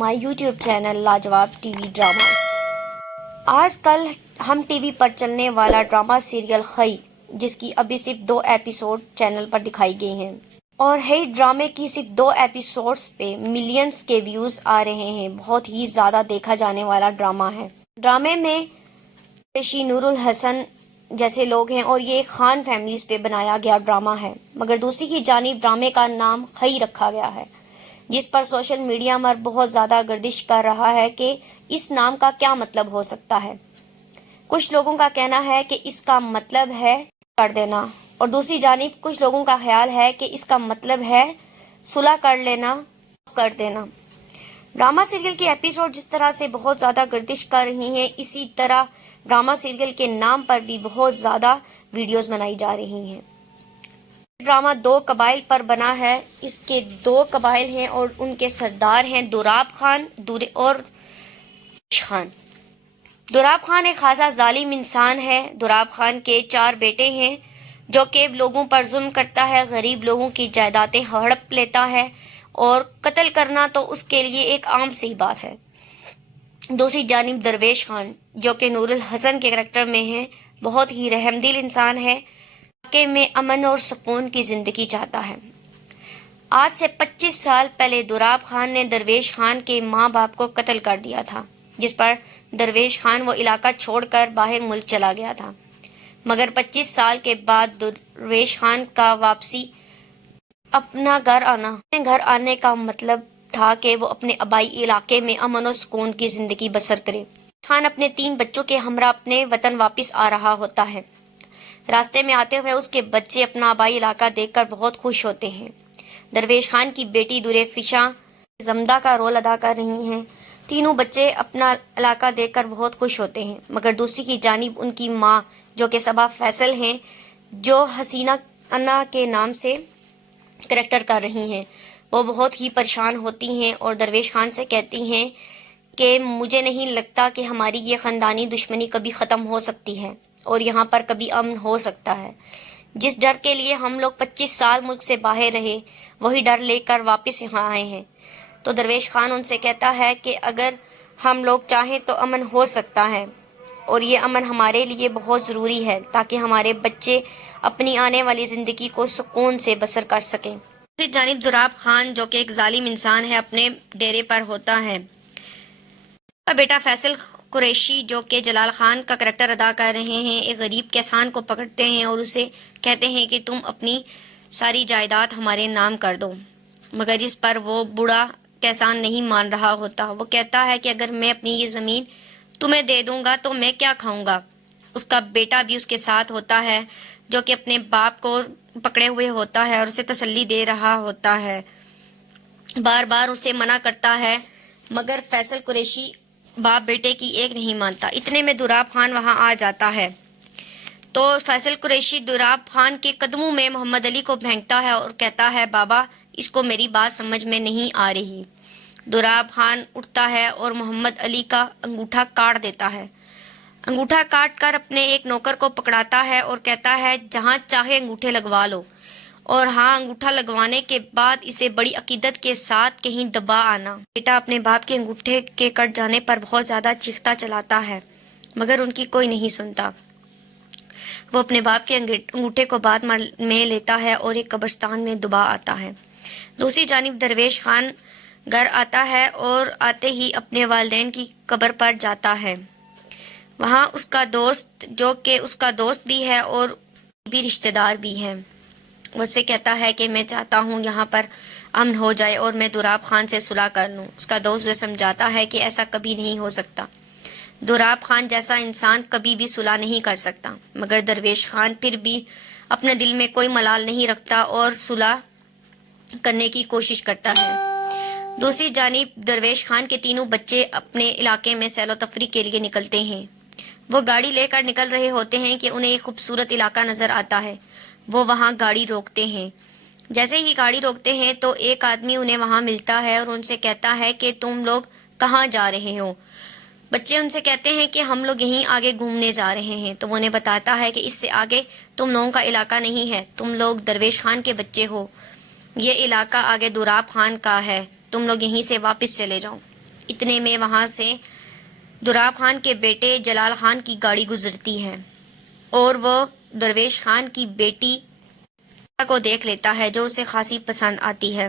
مائی YouTube channel لاجواب T V dramas. آج کل ہم ٹی وی پر چلنے والا ڈرامہ سیریل خی، جس کی ابھی صرف 2 ایپیسوڈ چینل پر دکھائی گئی ہیں، اور ہے ڈرامے کی صرف 2 ایپیسوڈز پہ ملینز کے ویوز آ رہے ہیں۔ بہت ہی زیادہ دیکھا جانے والا ڈرامہ ہے۔ ڈرامے میں قریشی، نور الحسن جیسے لوگ ہیں، اور یہ ایک خان فیملیز پہ بنایا گیا ڈرامہ ہے، مگر دوسری کی جانب ڈرامے کا نام خی رکھا گیا ہے، جس پر سوشل میڈیا پر بہت زیادہ گردش کر رہا ہے کہ اس نام کا کیا مطلب ہو سکتا ہے۔ کچھ لوگوں کا کہنا ہے کہ اس کا مطلب ہے کر دینا، اور دوسری جانب کچھ لوگوں کا خیال ہے کہ اس کا مطلب ہے صلح کر لینا، کر دینا۔ ڈرامہ سیریل کے ایپیسوڈ جس طرح سے بہت زیادہ گردش کر رہی ہیں، اسی طرح ڈرامہ سیریل کے نام پر بھی بہت زیادہ ویڈیوز بنائی جا رہی ہیں۔ ڈرامہ 2 قبائل پر بنا ہے۔ اس کے 2 قبائل ہیں اور ان کے سردار ہیں دوراب خان اور درویش خان۔ دوراب خان ایک خاصا ظالم انسان ہے۔ دوراب خان کے 4 بیٹے ہیں، جو کہ لوگوں پر ظلم کرتا ہے، غریب لوگوں کی جائیدادیں ہڑپ لیتا ہے، اور قتل کرنا تو اس کے لیے ایک عام سی بات ہے۔ دوسری جانب درویش خان، جو کہ نور الحسن کے کریکٹر میں ہے، بہت ہی رحم دل انسان ہے، علاقے میں امن اور سکون کی زندگی چاہتا ہے۔ آج سے 25 سال پہلے دوراب خان نے درویش خان کے ماں باپ کو قتل کر دیا تھا، جس پر درویش خان وہ علاقہ چھوڑ کر باہر ملک چلا گیا تھا، مگر 25 سال کے بعد درویش خان کا واپسی اپنا گھر آنے کا مطلب تھا کہ وہ اپنے آبائی علاقے میں امن و سکون کی زندگی بسر کرے۔ خان اپنے 3 بچوں کے ہمراہ اپنے وطن واپس آ رہا ہوتا ہے۔ راستے میں آتے ہوئے اس کے بچے اپنا آبائی علاقہ دیکھ کر بہت خوش ہوتے ہیں۔ درویش خان کی بیٹی درے فشاں زمدہ کا رول ادا کر رہی ہیں۔ تینوں بچے اپنا علاقہ دیکھ کر بہت خوش ہوتے ہیں، مگر دوسری کی جانب ان کی ماں، جو کہ صبا فیصل ہیں، جو حسینہ انا کے نام سے کریکٹر کر رہی ہیں، وہ بہت ہی پریشان ہوتی ہیں اور درویش خان سے کہتی ہیں کہ مجھے نہیں لگتا کہ ہماری یہ خاندانی دشمنی کبھی ختم ہو سکتی ہے اور یہاں پر کبھی امن ہو سکتا ہے۔ جس ڈر کے لیے ہم لوگ 25 سال ملک سے باہر رہے، وہی ڈر لے کر واپس یہاں آئے ہیں۔ تو درویش خان ان سے کہتا ہے کہ اگر ہم لوگ چاہیں تو امن ہو سکتا ہے، اور یہ امن ہمارے لیے بہت ضروری ہے تاکہ ہمارے بچے اپنی آنے والی زندگی کو سکون سے بسر کر سکیں۔ دوسری جانب دوراب خان، جو کہ ایک ظالم انسان ہے، اپنے ڈیرے پر ہوتا ہے۔ کا بیٹا فیصل قریشی، جو کہ جلال خان کا کریکٹر ادا کر رہے ہیں، ایک غریب کسان کو پکڑتے ہیں اور اسے کہتے ہیں کہ تم اپنی ساری جائیداد ہمارے نام کر دو، مگر اس پر وہ بوڑھا کسان نہیں مان رہا ہوتا۔ وہ کہتا ہے کہ اگر میں اپنی یہ زمین تمہیں دے دوں گا تو میں کیا کھاؤں گا۔ اس کا بیٹا بھی اس کے ساتھ ہوتا ہے، جو کہ اپنے باپ کو پکڑے ہوئے ہوتا ہے اور اسے تسلی دے رہا ہوتا ہے، بار بار اسے منع کرتا ہے، مگر فیصل قریشی باپ بیٹے کی ایک نہیں مانتا۔ اتنے میں دوراب خان وہاں آ جاتا ہے، تو فیصل قریشی دوراب خان کے قدموں میں محمد علی کو پھینکتا ہے اور کہتا ہے بابا، اس کو میری بات سمجھ میں نہیں آ رہی۔ دوراب خان اٹھتا ہے اور محمد علی کا انگوٹھا کاٹ دیتا ہے۔ انگوٹھا کاٹ کر اپنے ایک نوکر کو پکڑاتا ہے اور کہتا ہے جہاں چاہے انگوٹھے لگوا لو، اور ہاں، انگوٹھا لگوانے کے بعد اسے بڑی عقیدت کے ساتھ کہیں دبا آنا۔ بیٹا اپنے باپ کے انگوٹھے کے کٹ جانے پر بہت زیادہ چیختا چلاتا ہے، مگر ان کی کوئی نہیں سنتا۔ وہ اپنے باپ کے انگوٹھے کو بعد میں لیتا ہے اور ایک قبرستان میں دبا آتا ہے۔ دوسری جانب درویش خان گھر آتا ہے اور آتے ہی اپنے والدین کی قبر پر جاتا ہے۔ وہاں اس کا دوست، جو کہ اس کا دوست بھی ہے اور بھی رشتہ دار بھی ہے، وہ سے کہتا ہے کہ میں چاہتا ہوں یہاں پر امن ہو جائے اور میں دوراب خان سے صلح کر لوں۔ اس کا دوست اسے سمجھاتا ہے کہ ایسا کبھی نہیں ہو سکتا، دوراب خان جیسا انسان کبھی بھی صلح نہیں کر سکتا، مگر درویش خان پھر بھی اپنے دل میں کوئی ملال نہیں رکھتا اور صلح کرنے کی کوشش کرتا ہے۔ دوسری جانب درویش خان کے تینوں بچے اپنے علاقے میں سیر و تفریح کے لیے نکلتے ہیں۔ وہ گاڑی لے کر نکل رہے ہوتے ہیں کہ انہیں ایک خوبصورت علاقہ نظر آتا ہے۔ وہ وہاں گاڑی روکتے ہیں۔ جیسے ہی گاڑی روکتے ہیں تو ایک آدمی انہیں وہاں ملتا ہے اور ان سے کہتا ہے کہ تم لوگ کہاں جا رہے ہو۔ بچے ان سے کہتے ہیں کہ ہم لوگ یہیں آگے گھومنے جا رہے ہیں، تو وہ انہیں بتاتا ہے کہ اس سے آگے تم لوگوں کا علاقہ نہیں ہے، تم لوگ درویش خان کے بچے ہو، یہ علاقہ آگے دوراب خان کا ہے، تم لوگ یہیں سے واپس چلے جاؤ۔ اتنے میں وہاں سے دراب خان کے بیٹے جلال خان کی گاڑی گزرتی ہے اور وہ درویش خان کی بیٹی کو دیکھ لیتا ہے جو اسے خاصی پسند آتی ہے۔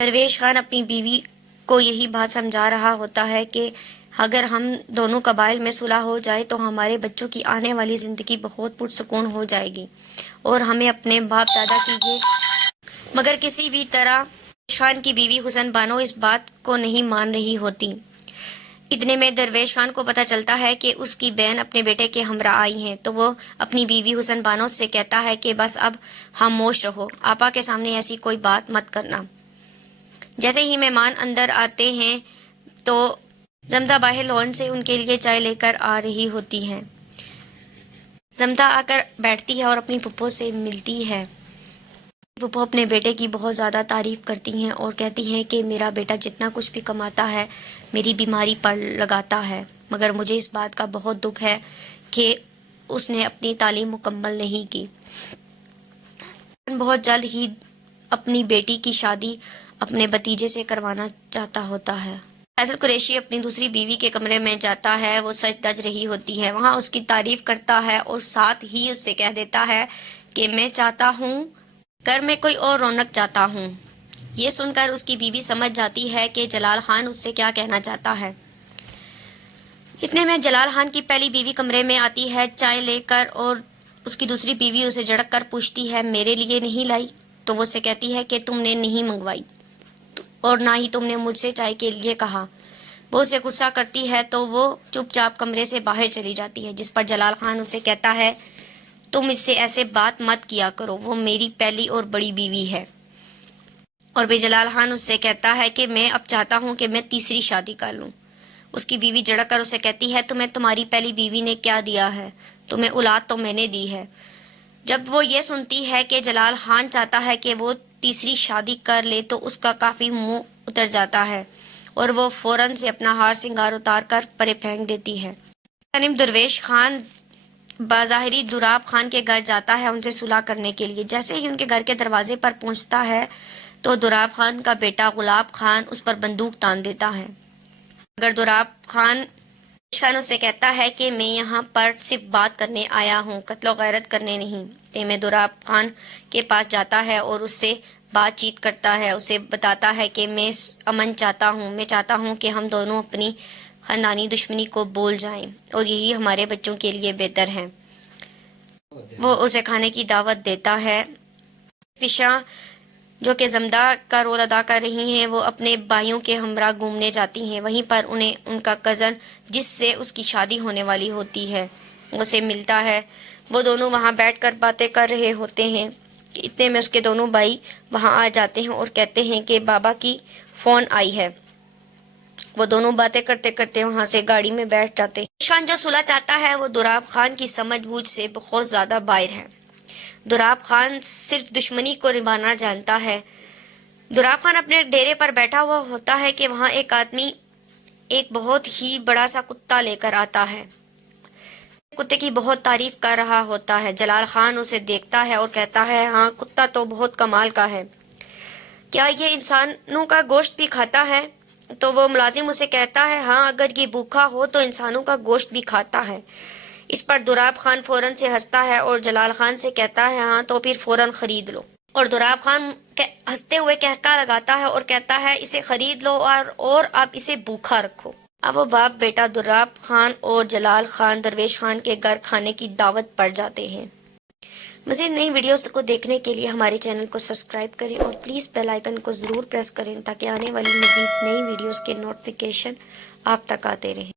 درویش خان اپنی بیوی کو یہی بات سمجھا رہا ہوتا ہے کہ اگر ہم دونوں قبائل میں صلح ہو جائے تو ہمارے بچوں کی آنے والی زندگی بہت پرسکون ہو جائے گی اور ہمیں اپنے باپ دادا کی مگر کسی بھی طرح درویش خان کی بیوی حسن بانو اس بات کو نہیں مان رہی ہوتی۔ اتنے میں درویش خان کو پتہ چلتا ہے کہ اس کی بہن اپنے بیٹے کے ہمراہ آئی ہیں تو وہ اپنی بیوی حسن بانو سے کہتا ہے کہ بس اب خاموش رہو، آپا کے سامنے ایسی کوئی بات مت کرنا۔ جیسے ہی مہمان اندر آتے ہیں تو زمدہ باہر لون سے ان کے لیے چائے لے کر آ رہی ہوتی ہے۔ زمدہ آ کر بیٹھتی ہے اور اپنی پھپھو سے ملتی ہے۔ پھپھو اپنے بیٹے کی بہت زیادہ تعریف کرتی ہیں اور کہتی ہیں کہ میرا بیٹا جتنا کچھ بھی کماتا ہے میری بیماری پر لگاتا ہے، مگر مجھے اس بات کا بہت دکھ ہے کہ اس نے اپنی تعلیم مکمل نہیں کی۔ بہت جلد ہی اپنی بیٹی کی شادی اپنے بھتیجے سے کروانا چاہتا ہوتا ہے۔ فیصل قریشی اپنی دوسری بیوی کے کمرے میں جاتا ہے، وہ سچ دج رہی ہوتی ہے، وہاں اس کی تعریف کرتا ہے اور ساتھ ہی اس سے کہہ دیتا ہے کہ میں چاہتا ہوں گھر میں کوئی اور رونق چاہتا ہوں۔ یہ سن کر اس کی بیوی سمجھ جاتی ہے کہ جلال خان اس سے کیا کہنا چاہتا ہے۔ اتنے میں جلال خان کی پہلی بیوی کمرے میں آتی ہے چائے لے کر اور اس کی دوسری بیوی اسے جھڑک کر پوچھتی ہے میرے لیے نہیں لائی؟ تو وہ اسے کہتی ہے کہ تم نے نہیں منگوائی اور نہ ہی تم نے مجھ سے چائے کے لیے کہا۔ وہ اسے غصہ کرتی ہے تو وہ چپ چاپ کمرے سے باہر چلی جاتی ہے، جس پر جلال خان اسے کہتا ہے تم اس سے ایسے بات مت کیا کرو، وہ میری پہلی اور بڑی بیوی ہے۔ اور بھی جلال خان اس سے کہتا ہے کہ میں اب چاہتا ہوں کہ میں تیسری شادی کر لوں۔ اس کی بیوی جھڑک کر اسے کہتی ہے تمہیں تمہاری پہلی بیوی نے کیا دیا ہے؟ تمہیں اولاد تو میں نے دی ہے۔ جب وہ یہ سنتی ہے کہ جلال خان چاہتا ہے کہ وہ تیسری شادی کر لے تو اس کا کافی منہ اتر جاتا ہے اور وہ فوراً سے اپنا ہار سنگار اتار کر پرے پھینک دیتی ہے۔ جانب درویش خان بظاہری دراب خان کے گھر جاتا ہے ان سے صلح کرنے کے لیے۔ جیسے ہی ان کے گھر کے دروازے پر پہنچتا ہے تو دراب خان کا بیٹا غلاب خان اس پر بندوق تان دیتا ہے، مگر دراب خان اس سے کہتا ہے کہ میں یہاں پر صرف بات کرنے آیا ہوں، قتل و غارت کرنے نہیں۔ میں دراب خان کے پاس جاتا ہے اور اس سے بات چیت کرتا ہے، اسے بتاتا ہے کہ میں امن چاہتا ہوں، میں چاہتا ہوں کہ ہم دونوں اپنی خاندانی دشمنی کو بھول جائیں اور یہی ہمارے بچوں کے لیے بہتر ہے۔ وہ اسے کھانے کی دعوت دیتا ہے۔ فشاں جو کہ زمدہ کا رول ادا کر رہی ہیں وہ اپنے بھائیوں کے ہمراہ گھومنے جاتی ہیں، وہیں پر انہیں ان کا کزن جس سے اس کی شادی ہونے والی ہوتی ہے اسے ملتا ہے۔ وہ دونوں وہاں بیٹھ کر باتیں کر رہے ہوتے ہیں کہ اتنے میں اس کے دونوں بھائی وہاں آ جاتے ہیں اور کہتے ہیں کہ بابا کی فون آئی ہے۔ وہ دونوں باتیں کرتے کرتے وہاں سے گاڑی میں بیٹھ جاتے ہیں۔ خان جو صلح چاہتا ہے وہ دراب خان کی سمجھ بوجھ سے بہت زیادہ باہر ہے۔ دراب خان صرف دشمنی کو نبھانا جانتا ہے۔ دراب خان اپنے ڈیرے پر بیٹھا ہوا ہوتا ہے کہ وہاں ایک آدمی ایک بہت ہی بڑا سا کتا لے کر آتا ہے، کتے کی بہت تعریف کر رہا ہوتا ہے۔ جلال خان اسے دیکھتا ہے اور کہتا ہے ہاں کتا تو بہت کمال کا ہے، کیا یہ انسانوں کا گوشت بھی کھاتا ہے؟ تو وہ ملازم اسے کہتا ہے ہاں اگر یہ بھوکا ہو تو انسانوں کا گوشت بھی کھاتا ہے۔ اس پر دراب خان فوراً سے ہنستا ہے اور جلال خان سے کہتا ہے ہاں تو پھر فوراً خرید لو۔ اور دراب خان ہنستے ہوئے کہکا لگاتا ہے اور کہتا ہے اسے خرید لو اور اب اسے بھوکا رکھو۔ اب وہ باپ بیٹا دراب خان اور جلال خان درویش خان کے گھر کھانے کی دعوت پر جاتے ہیں۔ مزید نئی ویڈیوز کو دیکھنے کے لیے ہمارے چینل کو سبسکرائب کریں اور پلیز بیل آئیکن کو ضرور پریس کریں تاکہ آنے والی مزید نئی ویڈیوز کے نوٹیفیکیشن آپ تک آتے رہیں۔